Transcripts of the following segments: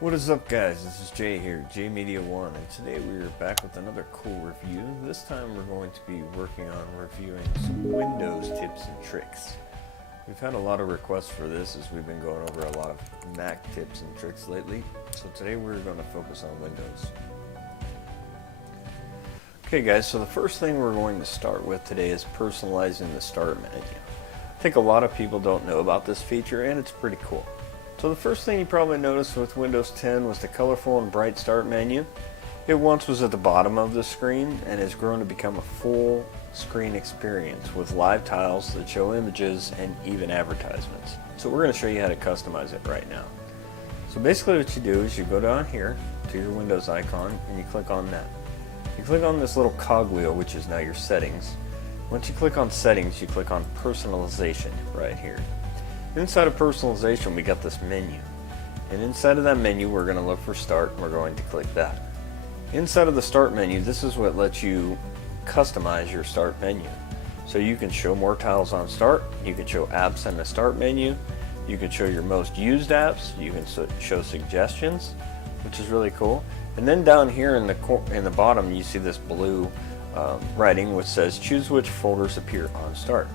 What is up, guys? This is Jay here, J Media 1, and today we are back with another cool review. This time we're going to be working on reviewing some Windows tips and tricks. We've had a lot of requests for this as we've been going over a lot of Mac tips and tricks lately, so today we're going to focus on Windows. Okay guys, so the first thing we're going to start with today is personalizing the start menu. I think a lot of people don't know about this feature, and it's pretty cool. So the first thing you probably noticed with Windows 10 was the colorful and bright start menu. It once was at the bottom of the screen and has grown to become a full screen experience with live tiles that show images and even advertisements. So we're going to show you how to customize it right now. So basically what you do is you go down here to your Windows icon and you click on that. You click on this little cogwheel, which is now your settings. Once you click on settings, you click on personalization right here. Inside of personalization, we got this menu, and inside of that menu we're going to look for start, and we're going to click that. Inside of the start menu, this is what lets you customize your start menu. So you can show more tiles on start, you can show apps in the start menu, you can show your most used apps, you can show suggestions, which is really cool. And then down here in the bottom you see this blue writing which says choose which folders appear on start.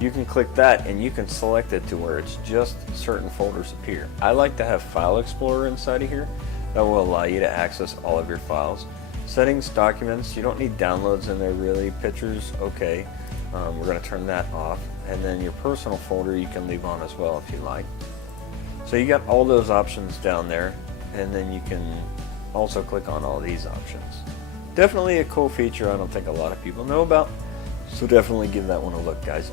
You can click that and you can select it to where it's just certain folders appear. I like to have File Explorer inside of here. That will allow you to access all of your files. Settings, documents, you don't need downloads in there really. Pictures, okay. We're going to turn that off. And then your personal folder you can leave on as well if you like. So you got all those options down there, and then you can also click on all these options. Definitely a cool feature I don't think a lot of people know about, so definitely give that one a look, guys.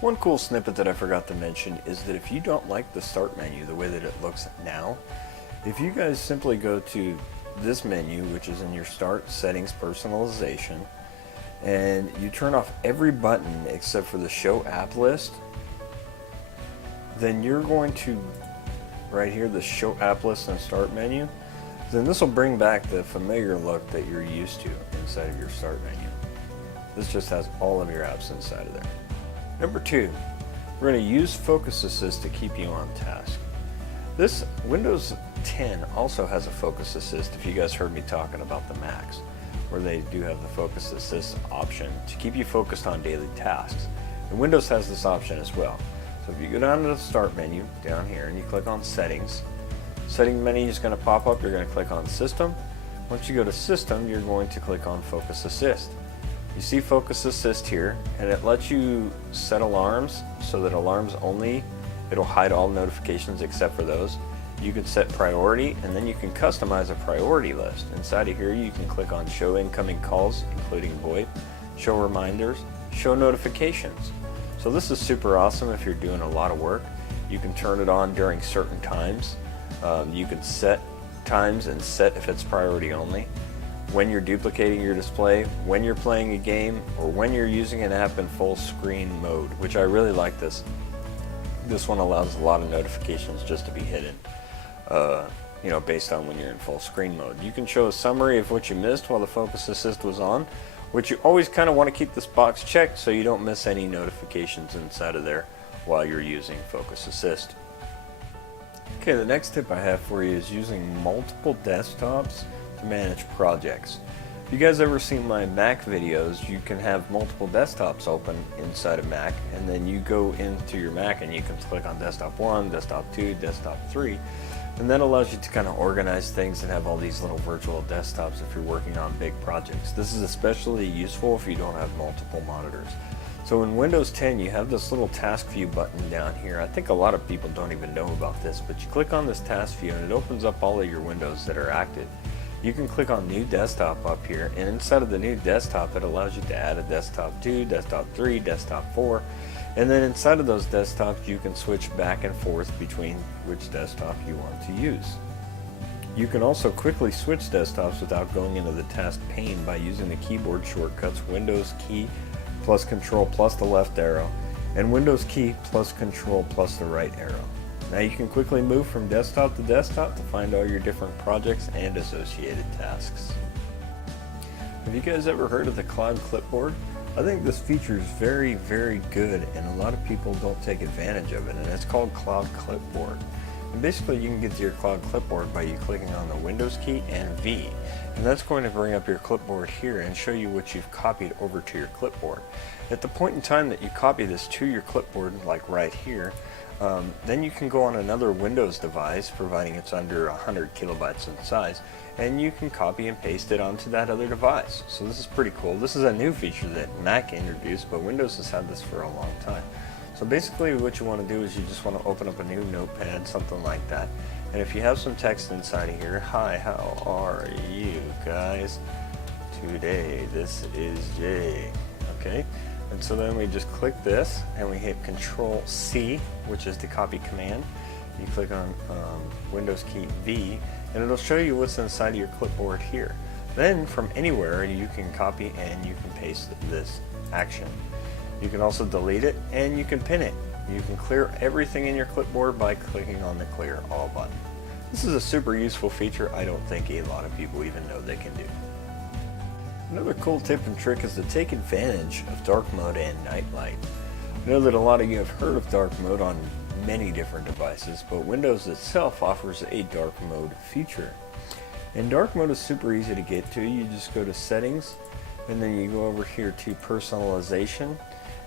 One cool snippet that I forgot to mention is that if you don't like the start menu the way that it looks now, if you guys simply go to this menu, which is in your start, settings, personalization, and you turn off every button except for the show app list, then you're going to, right here, the show app list and start menu, then this will bring back the familiar look that you're used to inside of your start menu. This just has all of your apps inside of there. Number 2, we're going to use Focus Assist to keep you on task. This Windows 10 also has a Focus Assist, if you guys heard me talking about the Macs, where they do have the Focus Assist option to keep you focused on daily tasks. And Windows has this option as well. So if you go down to the Start menu down here and you click on Settings, Setting menu is going to pop up. You're going to click on System. Once you go to System, you're going to click on Focus Assist. You see Focus Assist here, and it lets you set alarms so that alarms only, it'll hide all notifications except for those. You can set priority, and then you can customize a priority list. Inside of here you can click on show incoming calls, including VoIP, show reminders, show notifications. So this is super awesome if you're doing a lot of work. You can turn it on during certain times. You can set times and set if it's priority only. When you're duplicating your display, when you're playing a game, or when you're using an app in full screen mode, which I really like this. This one allows a lot of notifications just to be hidden, based on when you're in full screen mode. You can show a summary of what you missed while the Focus Assist was on, which you always kind of want to keep this box checked so you don't miss any notifications inside of there while you're using Focus Assist. Okay, the next tip I have for you is using multiple desktops to manage projects. If you guys ever seen my Mac videos, you can have multiple desktops open inside of Mac, and then you go into your Mac and you can click on desktop 1, desktop 2, desktop 3, and that allows you to kind of organize things and have all these little virtual desktops if you're working on big projects. This is especially useful if you don't have multiple monitors. So in Windows 10 you have this little task view button down here. I think a lot of people don't even know about this, but you click on this task view and it opens up all of your windows that are active. You can click on New Desktop up here, and inside of the New Desktop it allows you to add a Desktop 2, Desktop 3, Desktop 4, and then inside of those desktops you can switch back and forth between which desktop you want to use. You can also quickly switch desktops without going into the task pane by using the keyboard shortcuts Windows key plus Control plus the left arrow, and Windows key plus Control plus the right arrow. Now you can quickly move from desktop to desktop to find all your different projects and associated tasks. Have you guys ever heard of the Cloud Clipboard? I think this feature is very, very good, and a lot of people don't take advantage of it, and it's called Cloud Clipboard. And basically you can get to your cloud clipboard by you clicking on the Windows key and V. And that's going to bring up your clipboard here and show you what you've copied over to your clipboard. At the point in time that you copy this to your clipboard, like right here, then you can go on another Windows device, providing it's under 100 kilobytes in size, and you can copy and paste it onto that other device. So this is pretty cool. This is a new feature that Mac introduced, but Windows has had this for a long time. So basically what you want to do is you just want to open up a new notepad, something like that. And if you have some text inside of here, hi, how are you guys today? This is Jay. Okay, and so then we just click this and we hit Control C, which is the copy command. You click on Windows key V and it'll show you what's inside of your clipboard here. Then from anywhere you can copy and you can paste this action. You can also delete it and you can pin it. You can clear everything in your clipboard by clicking on the Clear All button. This is a super useful feature I don't think a lot of people even know they can do. Another cool tip and trick is to take advantage of dark mode and night light. I know that a lot of you have heard of dark mode on many different devices, but Windows itself offers a dark mode feature. And dark mode is super easy to get to. You just go to Settings and then you go over here to Personalization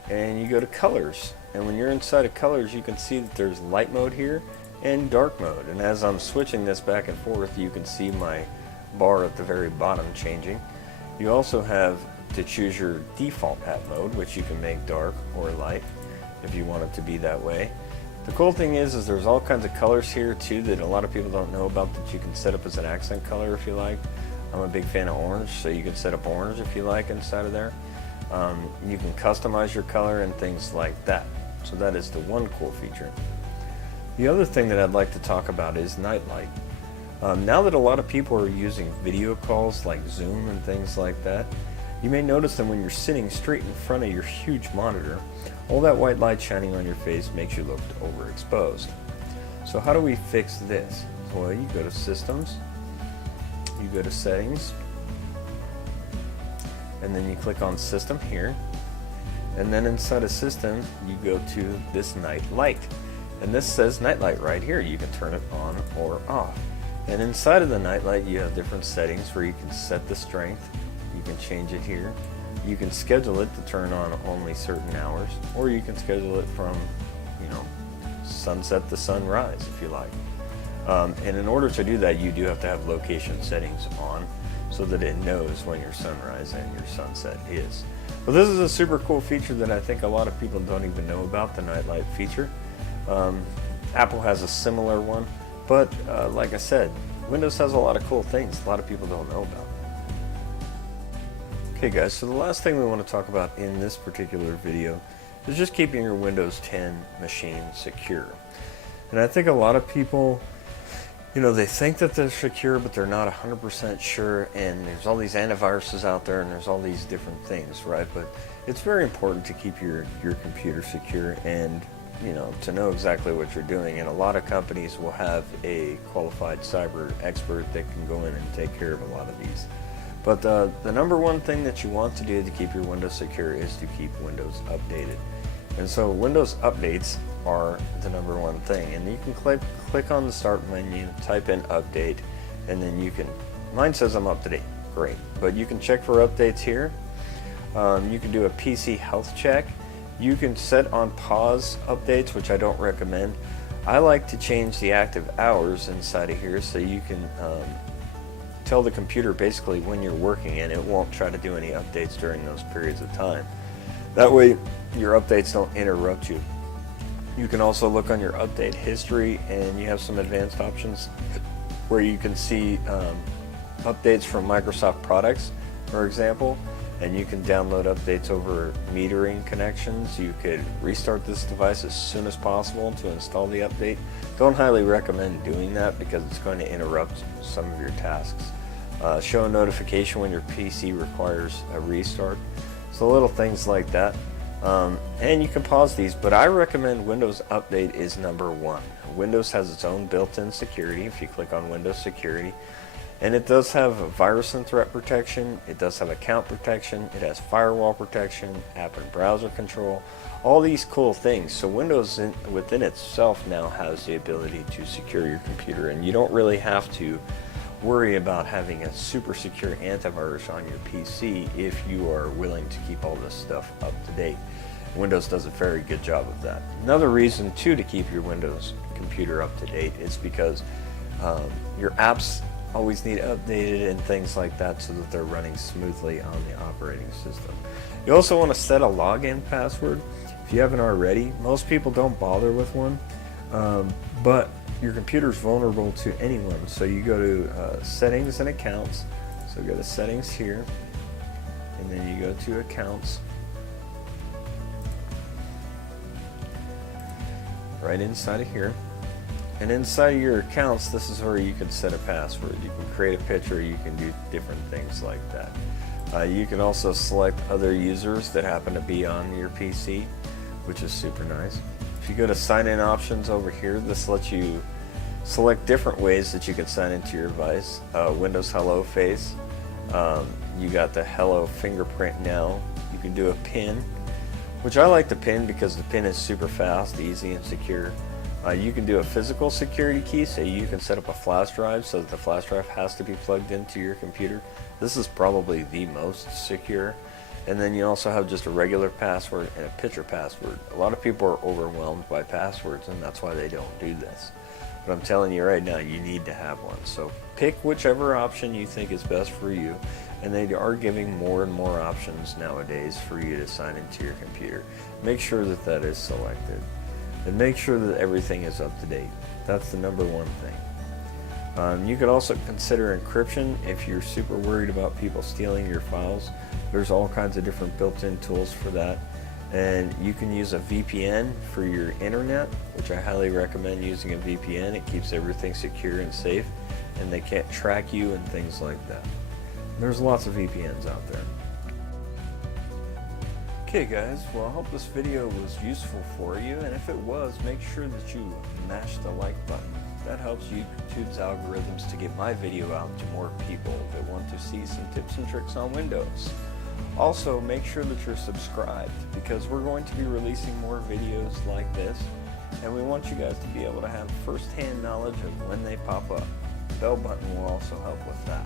and you go to Colors. And when you're inside of Colors, you can see that there's light mode here and dark mode. And as I'm switching this back and forth, you can see my bar at the very bottom changing. You also have to choose your default app mode, which you can make dark or light if you want it to be that way. The cool thing is there's all kinds of colors here too that a lot of people don't know about that you can set up as an accent color if you like. I'm a big fan of orange, so you can set up orange if you like inside of there. You can customize your color and things like that. So that is the one cool feature. The other thing that I'd like to talk about is nightlight. Now that a lot of people are using video calls like Zoom and things like that, you may notice that when you're sitting straight in front of your huge monitor, all that white light shining on your face makes you look overexposed. So how do we fix this? Well, you go to Systems, you go to Settings, and then you click on System here, and then inside of System you go to this night light, and this says night light right here. You can turn it on or off, and inside of the night light you have different settings where you can set the strength. You can change it here. You can schedule it to turn on only certain hours, or you can schedule it from, sunset to sunrise if you like. And in order to do that, you do have to have location settings on so that it knows when your sunrise and your sunset is. But this is a super cool feature that I think a lot of people don't even know about, the nightlight feature. Apple has a similar one, but like I said, Windows has a lot of cool things a lot of people don't know about. Okay guys, so the last thing we want to talk about in this particular video is just keeping your Windows 10 machine secure. And I think a lot of people, they think that they're secure, but they're not 100% sure, and there's all these antiviruses out there and there's all these different things, right? But it's very important to keep your computer secure and to know exactly what you're doing. And a lot of companies will have a qualified cyber expert that can go in and take care of a lot of these. But the number one thing that you want to do to keep your Windows secure is to keep Windows updated. And so Windows updates are the number one thing. And you can click on the Start menu, type in Update, and then you can, mine says I'm up to date, great. But you can check for updates here. You can do a PC health check. You can set on pause updates, which I don't recommend. I like to change the active hours inside of here so you can tell the computer basically when you're working, and it won't try to do any updates during those periods of time. That way your updates don't interrupt you. You can also look on your update history, and you have some advanced options where you can see updates from Microsoft products, for example, and you can download updates over metering connections. You could restart this device as soon as possible to install the update. Don't highly recommend doing that because it's going to interrupt some of your tasks. Show a notification when your PC requires a restart. So little things like that. And you can pause these, but I recommend Windows Update is number one. Windows has its own built-in security. If you click on Windows Security, And it does have virus and threat protection, it does have account protection, it has firewall protection, app and browser control, all these cool things. So Windows within itself now has the ability to secure your computer, and you don't really have to worry about having a super secure antivirus on your PC if you are willing to keep all this stuff up to date. Windows does a very good job of that. Another reason too to keep your Windows computer up to date is because your apps always need updated and things like that so that they're running smoothly on the operating system. You also want to set a login password if you haven't already. Most people don't bother with one, but your computer is vulnerable to anyone. So you go to settings and accounts. So go to settings here, and then you go to accounts. Right inside of here. And inside of your accounts, this is where you can set a password. You can create a picture, you can do different things like that. You can also select other users that happen to be on your PC, which is super nice. If you go to sign in options over here, this lets you select different ways that you can sign into your device. Windows Hello Face, you got the Hello fingerprint now. You can do a PIN, which I like the PIN because the PIN is super fast, easy, and secure. You can do a physical security key, so you can set up a flash drive so that the flash drive has to be plugged into your computer. This is probably the most secure. And then you also have just a regular password and a picture password. A lot of people are overwhelmed by passwords, and that's why they don't do this. But I'm telling you right now, you need to have one. So pick whichever option you think is best for you, and they are giving more and more options nowadays for you to sign into your computer. Make sure that that is selected. And make sure that everything is up to date. That's the number one thing. You could also consider encryption if you're super worried about people stealing your files. There's all kinds of different built-in tools for that. And you can use a VPN for your internet, which I highly recommend using a VPN. It keeps everything secure and safe, and they can't track you and things like that. There's lots of VPNs out there. Okay guys, well I hope this video was useful for you, and if it was, make sure that you mash the like button. That helps YouTube's algorithms to get my video out to more people that want to see some tips and tricks on Windows. Also, make sure that you're subscribed, because we're going to be releasing more videos like this, and we want you guys to be able to have first-hand knowledge of when they pop up. The bell button will also help with that.